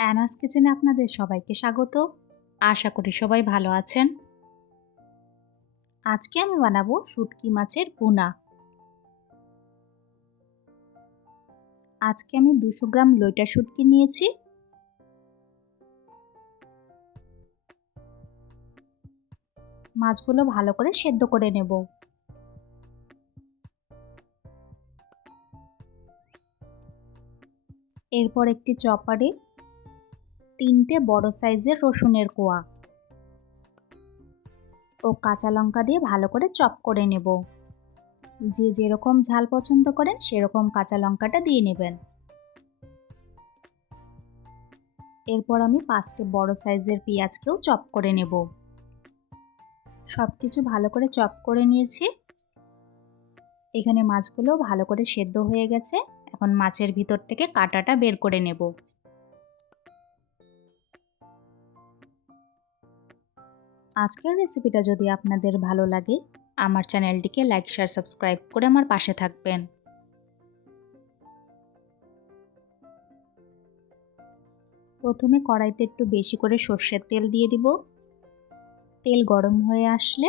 অ্যানাস কিচেনে আপনাদের সবাইকে স্বাগত। আশা করি সবাই ভালো আছেন। আজকে আমি বানাবো শুটকি মাছের ভুনা। আজকে আমি 200 গ্রাম লইটা শুটকি নিয়েছি। মাছগুলো ভালো করে সেদ্ধ করে নেব। এরপর একটি চপারে 3টে বড় সাইজের রসুনের কোয়া ও কাঁচা লঙ্কা দিয়ে ভালো করে চপ করে নেব। যে যেরকম ঝাল পছন্দ করেন সেরকম কাঁচা লঙ্কাটা দিয়ে নেবেন। এরপর আমি 5টে বড় সাইজের পেঁয়াজকেও চপ করে নেব। সব কিছু ভালো করে চপ করে নিয়েছি। এখানে মাছগুলো ভালো করে সেদ্ধ হয়ে গেছে। এখন মাছের ভিতর থেকে কাঁটাটা বের করে নেব। আজকের রেসিপিটা যদি আপনাদের ভালো লাগে আমার চ্যানেলটিকে লাইক শেয়ার সাবস্ক্রাইব করে আমার পাশে থাকবেন। প্রথমে কড়াইতে একটু বেশি করে সর্ষের তেল দিয়ে দিব। তেল গরম হয়ে আসলে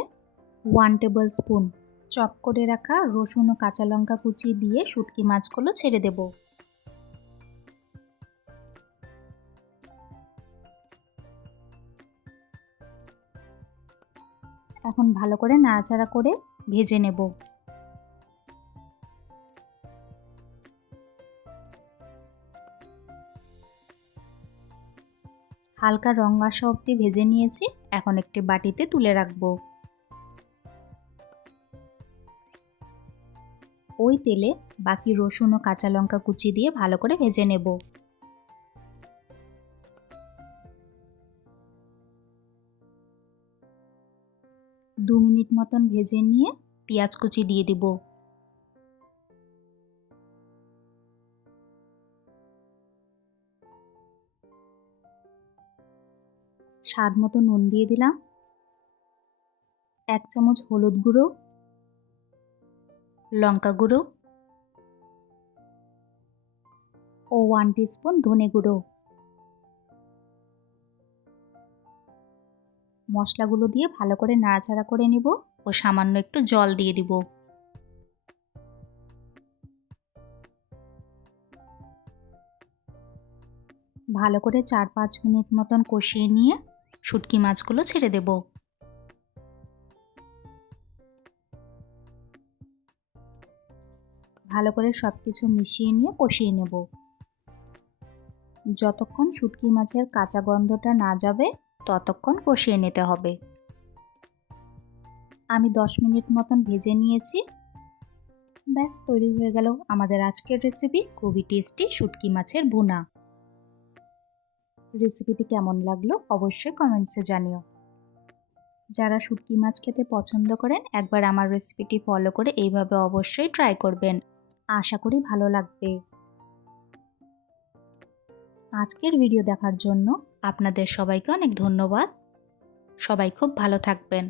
1 টেবিল স্পুন চপ করে রাখা রসুন ও কাঁচা লঙ্কা কুচি দিয়ে শুটকি মাছগুলো ছেড়ে দেব। এখন ভালো করে নাড়াচাড়া করে ভেজে নেব। হালকা রং আসা অবধি ভেজে নিয়েছি। এখন একটি বাটিতে তুলে রাখবো। ওই তেলে বাকি রসুন ও কাঁচা লঙ্কা কুচি দিয়ে ভালো করে ভেজে নেব। দু মিনিট মতন ভেজে নিয়ে পেঁয়াজ কুচি দিয়ে দিব। স্বাদ মতো নুন দিয়ে দিলাম। 1 চামচ হলুদ গুঁড়ো, লঙ্কা গুঁড়ো ও 1 টিস্পুন ধনে গুঁড়ো। মশলাগুলো দিয়ে ভালো করে নাড়াচাড়া করে নেব ও সামান্য একটু জল দিয়ে দিব। ভালো করে 4-5 মিনিট মতন কষিয়ে নিয়ে শুটকি মাছগুলো ছেড়ে দেব। ভালো করে সব কিছু মিশিয়ে নিয়ে কষিয়ে নেব। যতক্ষণ শুটকি মাছের কাঁচা গন্ধটা না যাবে ততক্ষণ কষিয়ে নিতে হবে। আমি 10 মিনিট মতন ভেজে নিয়েছি। ব্যাস তৈরি হয়ে গেল আমাদের আজকের রেসিপি, খুবই টেস্টি শুটকি মাছের ভুনা। রেসিপিটি কেমন লাগলো অবশ্যই কমেন্টসে জানিও। যারা শুটকি মাছ খেতে পছন্দ করেন একবার আমার রেসিপিটি ফলো করে এইভাবে অবশ্যই ট্রাই করবেন। আশা করি ভালো লাগবে। আজকের ভিডিও দেখার জন্য আপনাদের সবাইকে অনেক ধন্যবাদ। সবাই খুব ভালো থাকবেন।